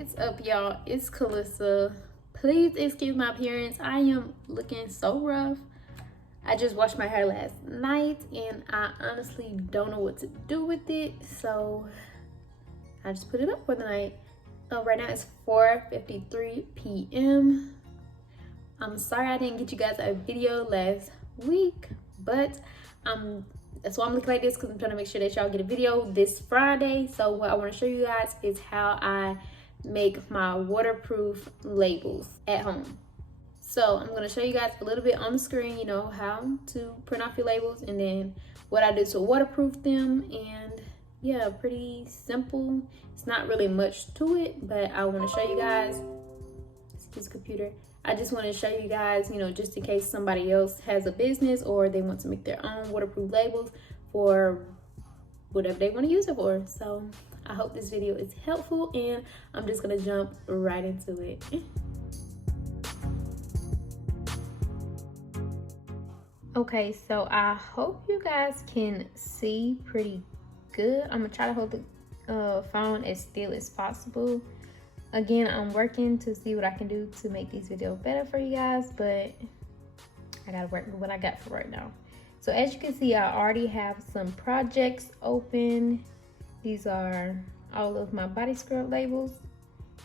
is up, y'all? It's Kalissa. Please excuse my appearance. I am looking so rough. I just washed my hair last night and I honestly don't know what to do with it, so I just put it up for the night. Right now it's 4:53 p.m. I'm sorry I didn't get you guys a video last week, but that's why I'm looking like this, because I'm trying to make sure that y'all get a video this Friday. So what I want to show you guys is how I make my waterproof labels at home. So I'm going to show you guys a little bit on the screen, you know, how to print off your labels, and then what I do to waterproof them. And yeah, pretty simple. It's not really much to it, but I want to show you guys. Excuse the computer. I just want to show you guys, you know, just in case somebody else has a business or they want to make their own waterproof labels for whatever they want to use it for. So I hope this video is helpful, and I'm just going to jump right into it. Okay, so I hope you guys can see pretty good. I'm going to try to hold the phone as still as possible. Again, I'm working to see what I can do to make these videos better for you guys, but I gotta work with what I got for right now. So as you can see, I already have some projects open. These are all of my body scrub labels.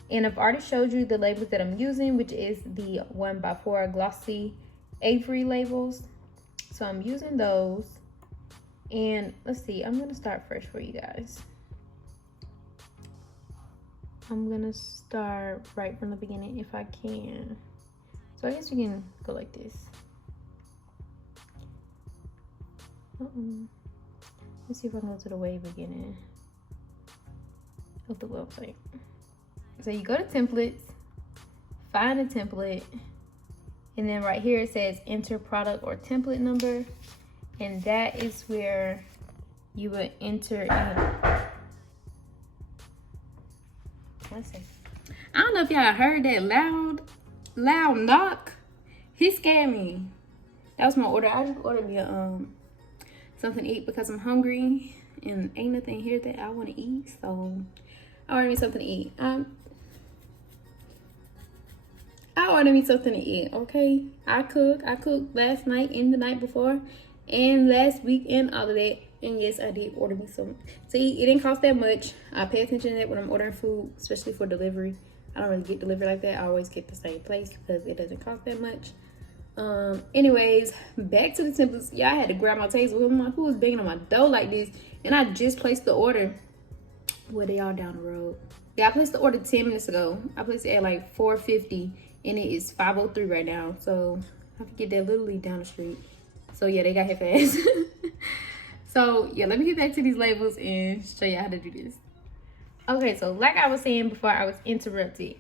And I've already showed you the labels that I'm using, which is the 1x4 glossy Avery labels. So I'm using those. And let's see, I'm gonna start first for you guys. I'm gonna start right from the beginning if I can. So I guess we can go like this. Let's see if I can go to the way beginning of the website. So you go to templates, find a template, and then right here it says enter product or template number, and that is where you would enter in. I don't know if y'all heard that loud knock. He scared me. That was my order. I just ordered me something to eat because I'm hungry and ain't nothing here that I want to eat. So I ordered me something to eat. I ordered me something to eat. Okay, I cooked last night and the night before and last week and all of that. And yes, I did order me some to eat. It didn't cost that much. I pay attention to that when I'm ordering food, especially for delivery. I don't really get delivered like that. I always get the same place because it doesn't cost that much. Anyways, back to the templates. Yeah, I had to grab my table. Who was banging on my door like this? And I just placed the order. Well, they all down the road. Yeah, I placed the order 10 minutes ago. I placed it at like 4:50, and it is 5:03 right now. So I have to get that literally down the street. So yeah, they got here fast. So yeah, let me get back to these labels and show you how to do this. Okay, so like I was saying before I was interrupted,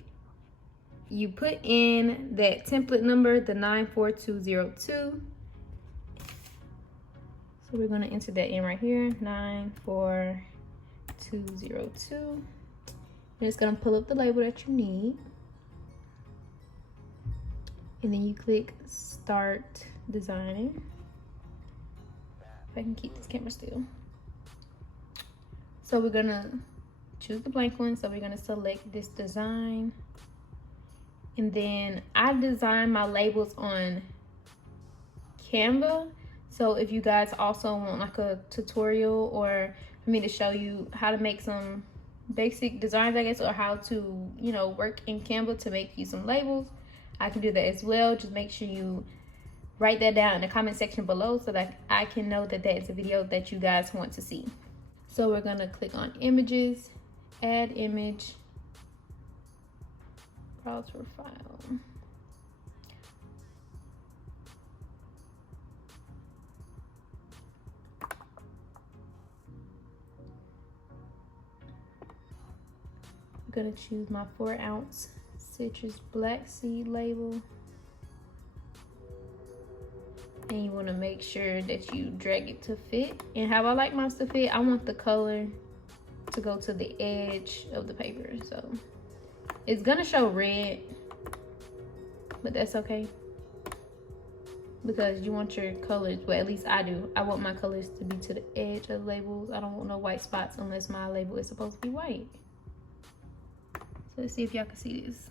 you put in that template number, the 94202. So we're gonna enter that in right here, 94202. And it's gonna pull up the label that you need. And then you click start designing. If I can keep this camera still. So we're gonna choose the blank one. So we're gonna select this design. And then I design my labels on Canva. So if you guys also want like a tutorial or for me to show you how to make some basic designs, I guess, or how to, you know, work in Canva to make you some labels, I can do that as well. Just make sure you write that down in the comment section below so that I can know that that is a video that you guys want to see. So we're gonna click on images, add image, browse for file. I'm gonna choose my 4-ounce citrus black seed label. And you want to make sure that you drag it to fit. And how I like mine to fit, I want the color to go to the edge of the paper. So it's gonna show red, but that's okay, because you want your colors, well at least I do, I want my colors to be to the edge of labels. I don't want no white spots unless my label is supposed to be white. So let's see if y'all can see this.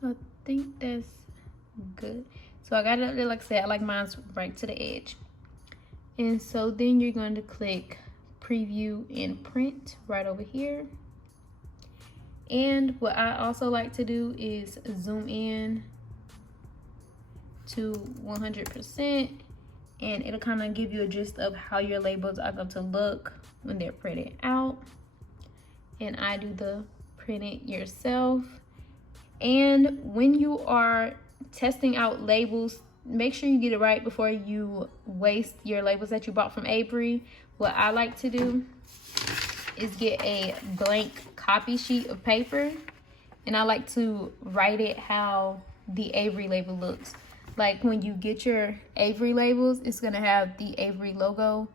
So I think that's good. So I got it, like I said, I like mine right to the edge. And so then you're going to click preview and print right over here. And what I also like to do is zoom in to 100%, and it'll kind of give you a gist of how your labels are going to look when they're printed out. And I do the print it yourself. And when you are testing out labels, make sure you get it right before you waste your labels that you bought from Avery. What I like to do is get a blank copy sheet of paper, and I like to write it how the Avery label looks. Like when you get your Avery labels, it's gonna have the Avery logo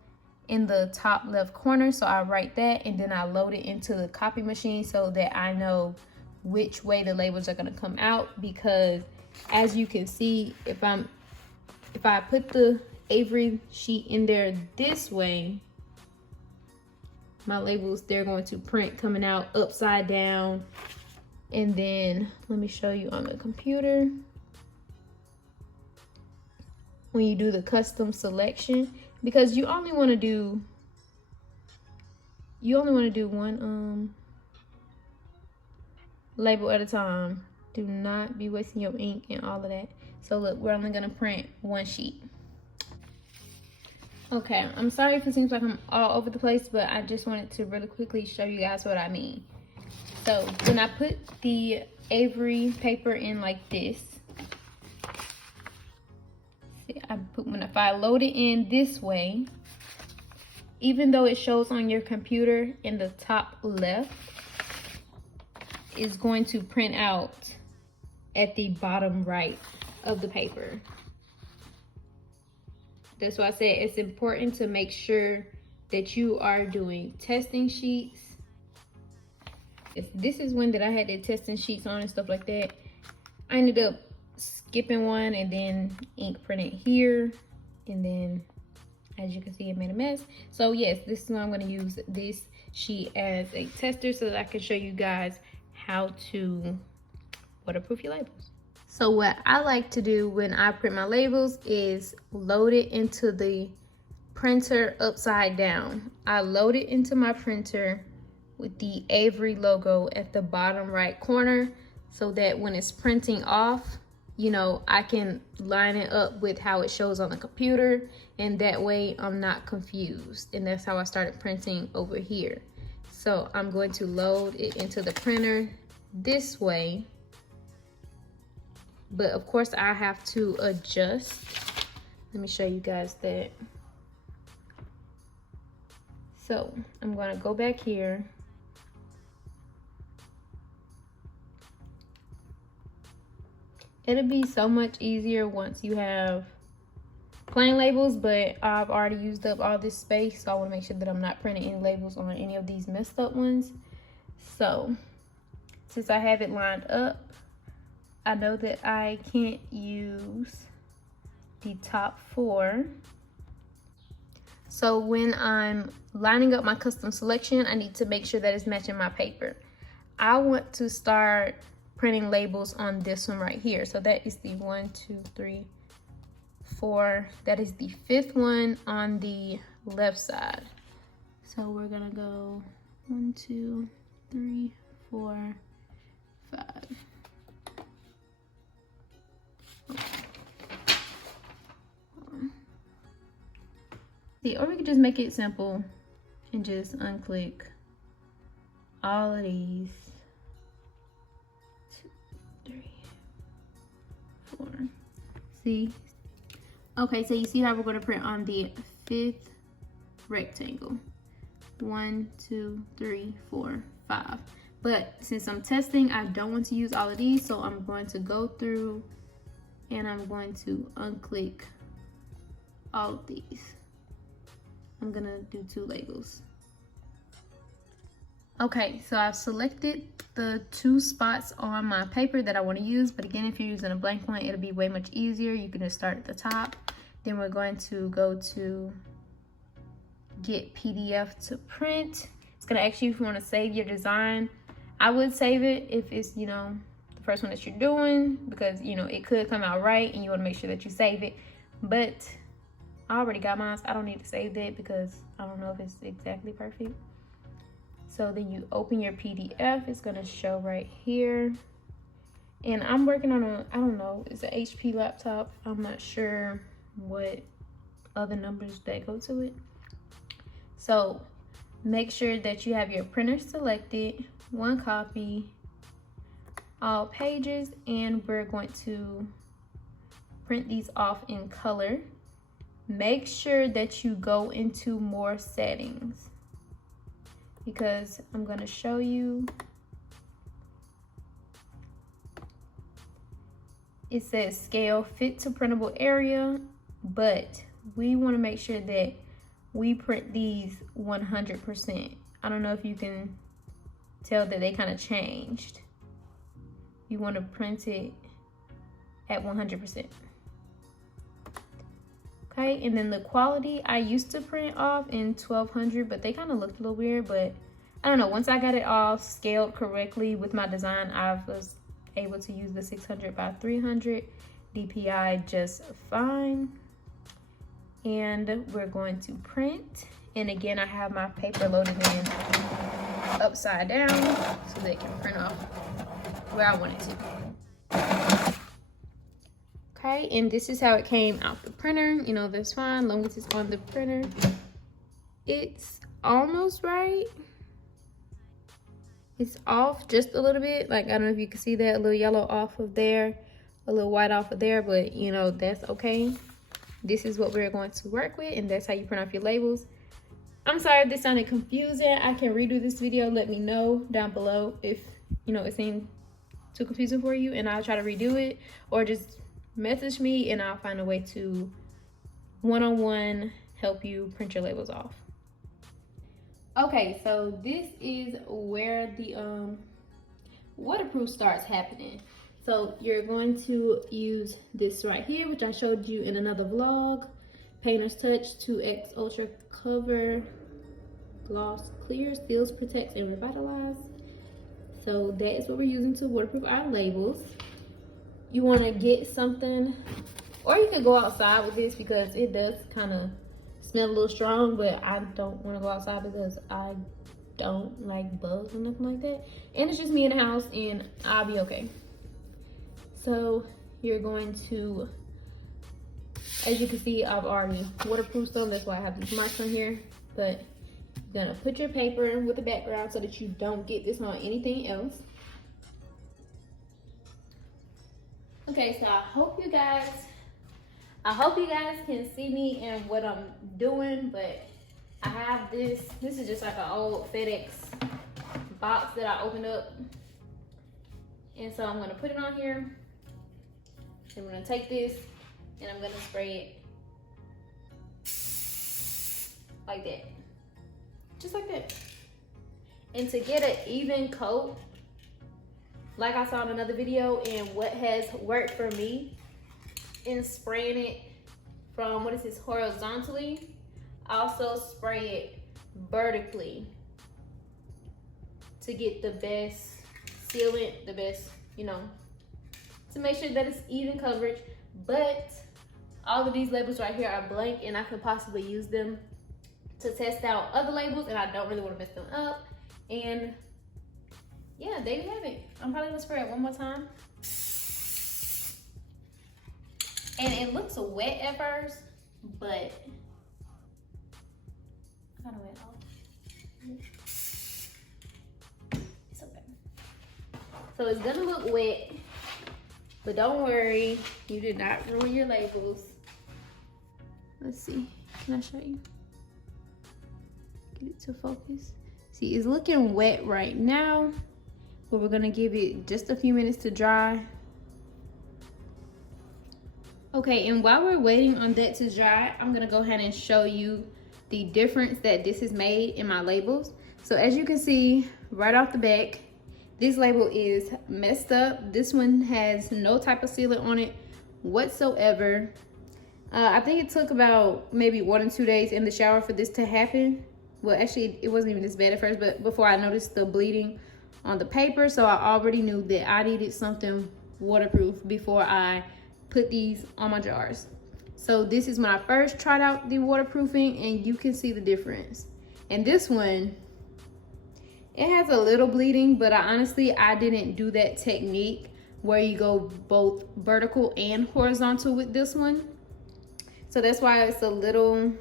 in the top left corner. So I write that, and then I load it into the copy machine so that I know which way the labels are gonna come out. Because as you can see, if I put the Avery sheet in there this way, my labels, they're going to print coming out upside down. And then let me show you on the computer. When you do the custom selection, because you only want to do one label at a time. Do not be wasting your ink and all of that. So look, we're only gonna print one sheet. Okay, I'm sorry if it seems like I'm all over the place, but I just wanted to really quickly show you guys what I mean. So when I put the Avery paper in like this, see, if I load it in this way, even though it shows on your computer in the top left, it's going to print out at the bottom right of the paper. That's why I said it's important to make sure that you are doing testing sheets. If this is one that I had the testing sheets on and stuff like that, I ended up skipping one and then ink printed here, and then as you can see, it made a mess. So yes, this is why I'm going to use this sheet as a tester so that I can show you guys how to waterproof your labels. So what I like to do when I print my labels is load it into the printer upside down. I load it into my printer with the Avery logo at the bottom right corner so that when it's printing off, you know, I can line it up with how it shows on the computer, and that way I'm not confused. And that's how I started printing over here. So I'm going to load it into the printer this way. But of course I have to adjust. Let me show you guys that. So I'm gonna go back here. It'll be so much easier once you have plain labels, but I've already used up all this space, so I wanna make sure that I'm not printing any labels on any of these messed up ones. So since I have it lined up, I know that I can't use the top 4. So when I'm lining up my custom selection, I need to make sure that it's matching my paper. I want to start printing labels on this one right here. So that is the 1, 2, 3, 4. That is the 5th one on the left side. So we're gonna go 1, 2, 3, 4, 5. See, or we could just make it simple and just unclick all of these. 2, 3, 4. See? Okay, so you see how we're going to print on the 5th rectangle. 1, 2, 3, 4, 5. But since I'm testing, I don't want to use all of these, so I'm going to go through and I'm going to unclick all of these. I'm gonna do 2 labels. Okay, so I've selected the 2 spots on my paper that I want to use, but again, if you're using a blank one, it'll be way much easier. You can just start at the top. Then we're going to go to get PDF to print. It's gonna ask you if you want to save your design. I would save it if it's, you know, the first one that you're doing, because, you know, it could come out right and you want to make sure that you save it. But I already got mine, so I don't need to save that because I don't know if it's exactly perfect. So then you open your PDF. It's gonna show right here. And I'm working on a, I don't know, it's an HP laptop. I'm not sure what other numbers that go to it. So make sure that you have your printer selected, one copy, all pages, and we're going to print these off in color. Make sure that you go into more settings, because I'm going to show you. It says scale fit to printable area, but we want to make sure that we print these 100%. I don't know if you can tell that they kind of changed. You want to print it at 100%. Okay, and then the quality, I used to print off in 1200, but they kind of looked a little weird. But I don't know, once I got it all scaled correctly with my design, I was able to use the 600 by 300 DPI just fine. And we're going to print. And again, I have my paper loaded in upside down so they can print off where I want it to. Okay, and this is how it came out the printer. You know, that's fine, long as it's on the printer. It's almost right. It's off just a little bit. Like, I don't know if you can see that, a little yellow off of there, a little white off of there, but you know, that's okay. This is what we're going to work with, and that's how you print off your labels. I'm sorry if this sounded confusing. I can redo this video. Let me know down below if, you know, it seemed too confusing for you, and I'll try to redo it, or just message me and I'll find a way to one-on-one help you print your labels off. Okay, so this is where the waterproof starts happening. So you're going to use this right here, which I showed you in another vlog. Painter's Touch 2X Ultra Cover Gloss Clear, Seals, Protects, and Revitalize. So that is what we're using to waterproof our labels. You want to get something, or you can go outside with this because it does kind of smell a little strong, but I don't want to go outside because I don't like bugs or nothing like that. And it's just me in the house and I'll be okay. So you're going to, as you can see, I've already waterproofed them. That's why I have these marks on here. But you're gonna put your paper with the background so that you don't get this on anything else. Okay, so I hope you guys can see me and what I'm doing, but I have this is just like an old FedEx box that I opened up. And so I'm gonna put it on here. And I'm gonna take this and I'm gonna spray it like that. Just like that. And to get an even coat, like I saw in another video, and what has worked for me in spraying it from, what is this, horizontally, I also spray it vertically to get the best sealant, the best, you know, to make sure that it's even coverage. But all of these labels right here are blank, and I could possibly use them to test out other labels, and I don't really want to mess them up. And yeah, there you have it. I'm probably gonna spray it one more time. And it looks wet at first, but kind of wet off. It's okay. So it's gonna look wet, but don't worry, you did not ruin your labels. Let's see, can I show you? Get it to focus. See, it's looking wet right now, but we're gonna give it just a few minutes to dry. Okay, and while we're waiting on that to dry, I'm gonna go ahead and show you the difference that this has made in my labels. So as you can see right off the back, this label is messed up. This one has no type of sealant on it whatsoever. I think it took about maybe 1 or 2 days in the shower for this to happen. Well, actually, it wasn't even this bad at first, but before I noticed the bleeding on the paper. So I already knew that I needed something waterproof before I put these on my jars. So this is when I first tried out the waterproofing, and you can see the difference. And this one, it has a little bleeding, but I didn't do that technique where you go both vertical and horizontal with this one. So that's why it's a little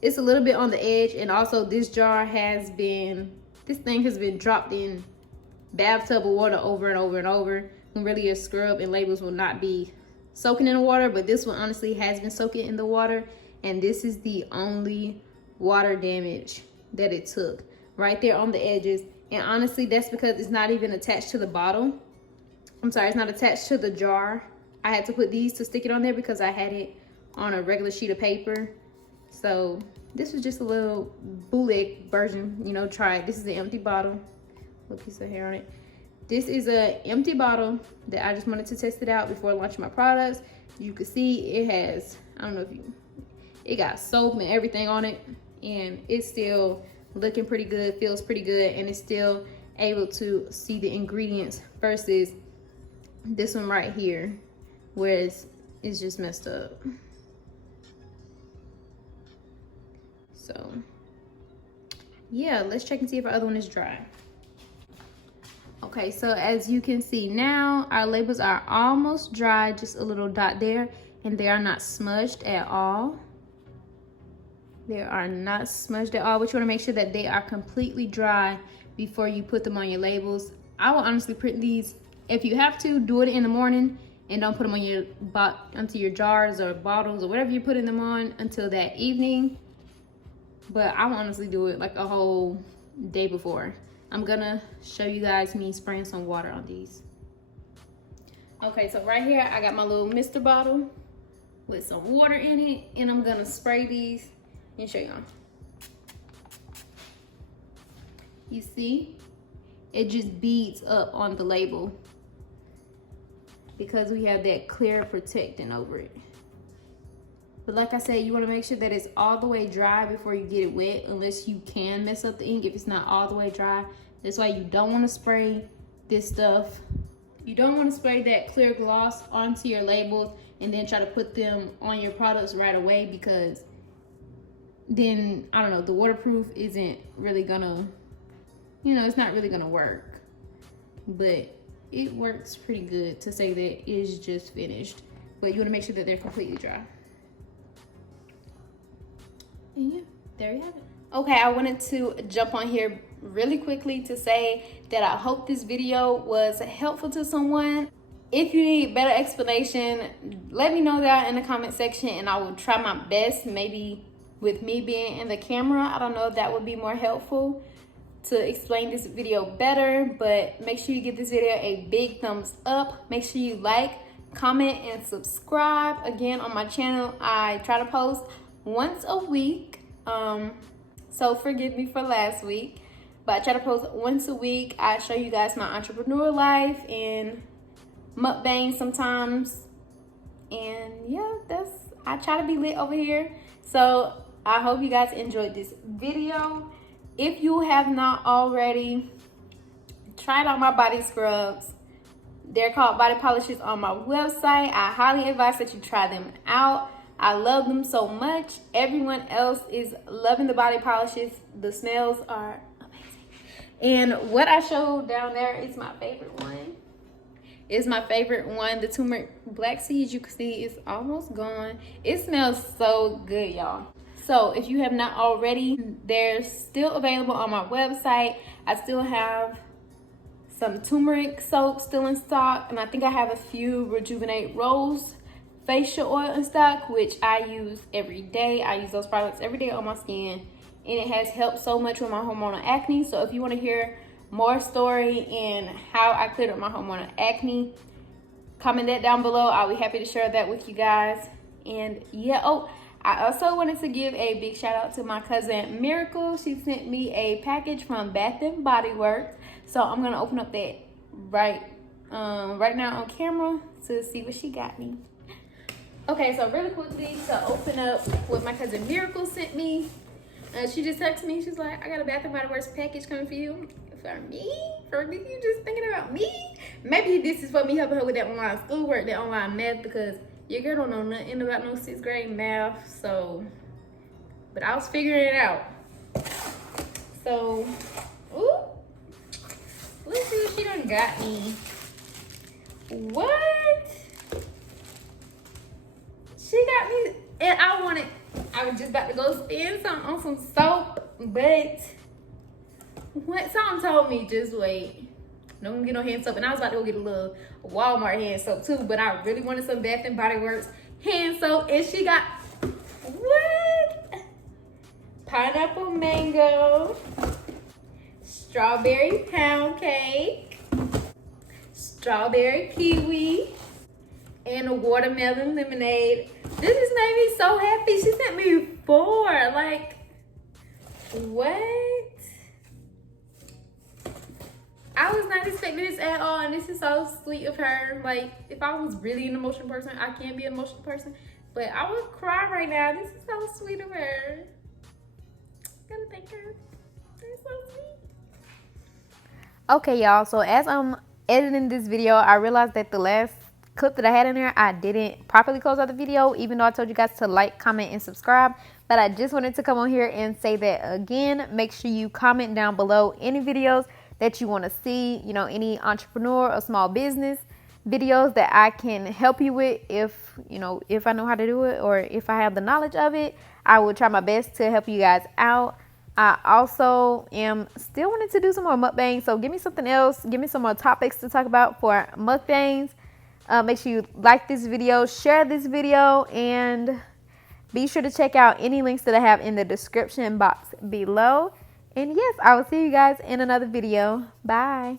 bit on the edge. And also this thing has been dropped in bathtub of water over and over and over, when really a scrub and labels will not be soaking in the water. But this one honestly has been soaking in the water, and this is the only water damage that it took right there on the edges. And honestly, that's because it's not even attached to the bottle. I'm sorry, it's not attached to the jar. I had to put these to stick it on there because I had it on a regular sheet of paper. So this was just a little bootleg version, you know, try it. This is an empty bottle, little piece of hair on it. This is an empty bottle that I just wanted to test it out before launching my products. You can see it has, I don't know if it got soap and everything on it, and it's still looking pretty good, feels pretty good, and it's still able to see the ingredients versus this one right here, where it's just messed up. So yeah, let's check and see if our other one is dry. Okay, so as you can see now, our labels are almost dry, just a little dot there, and they are not smudged at all. They are not smudged at all, but you want to make sure that they are completely dry before you put them on your labels. I will honestly print these, if you have to, do it in the morning and don't put them on onto your jars or bottles or whatever you're putting them on until that evening. But I will honestly do it like a whole day before. I'm gonna show you guys me spraying some water on these. Okay, so right here I got my little mister bottle with some water in it, and I'm gonna spray these and show y'all. You see, it just beads up on the label because we have that clear protecting over it. But like I said, you want to make sure that it's all the way dry before you get it wet, unless you can mess up the ink if it's not all the way dry. That's why you don't want to spray this stuff. You don't want to spray that clear gloss onto your labels and then try to put them on your products right away, because then, I don't know, the waterproof isn't really gonna, you know, it's not really gonna work. But it works pretty good to say that it is just finished. But you want to make sure that they're completely dry. And yeah, there you have it. Okay, I wanted to jump on here really quickly to say that I hope this video was helpful to someone. If you need better explanation, let me know that in the comment section, and I will try my best, maybe with me being in the camera. I don't know if that would be more helpful to explain this video better, but make sure you give this video a big thumbs up. Make sure you like, comment, and subscribe. Again, on my channel, I try to post once a week, so forgive me for last week, but I try to post once a week. I show you guys my entrepreneur life and mukbang sometimes, and yeah, I try to be lit over here. So I hope you guys enjoyed this video. If you have not already, tried out my body scrubs. They're called body polishes on my website. I highly advise that you try them out. I love them so much. Everyone else is loving the body polishes. The smells are amazing. And what I showed down there is my favorite one. The turmeric black seeds. You can see it's almost gone. It smells so good, y'all. So if you have not already, they're still available on my website. I still have some turmeric soap still in stock, and I think I have a few Rejuvenate Rose facial oil in stock, which I use every day. I use those products every day on my skin, and it has helped so much with my hormonal acne. So if you want to hear more story and how I cleared up my hormonal acne, comment that down below. I'll be happy to share that with you guys. And yeah, I also wanted to give a big shout out to my cousin Miracle. She sent me a package from Bath and Body Works, so I'm gonna open up that right now on camera to see what she got me. Okay, so really quickly to open up what my cousin Miracle sent me. She just texted me. She's like, I got a Bath and Body Works package coming for you. For me? For me? You just thinking about me? Maybe this is for me helping her with that online schoolwork, that online math, because your girl don't know nothing about no 6th grade math. So, but I was figuring it out. So, ooh, let's see what she done got me. What? She got me, and I was just about to go spend some on some soap, but what something told me just wait. Don't get no hand soap, and I was about to go get a little Walmart hand soap too, but I really wanted some Bath and Body Works hand soap, and she got what? Pineapple mango, strawberry pound cake, strawberry kiwi, and a watermelon lemonade. This just made me so happy. She sent me 4. Like, what? I was not expecting this at all, and this is so sweet of her. Like, if I was really an emotional person, I can't be an emotional person, but I would cry right now. This is so sweet of her. Gotta thank her. That's so sweet. Okay, y'all. So as I'm editing this video, I realized that the last clip that I had in there, I didn't properly close out the video, even though I told you guys to like, comment, and subscribe. But I just wanted to come on here and say that again. Make sure you comment down below any videos that you want to see, you know, any entrepreneur or small business videos that I can help you with. If you know, if I know how to do it, or if I have the knowledge of it, I will try my best to help you guys out. I also am still wanting to do some more mukbangs, so give me something else, give me some more topics to talk about for mukbangs. Make sure you like this video, share this video, and be sure to check out any links that I have in the description box below. And yes, I will see you guys in another video. Bye.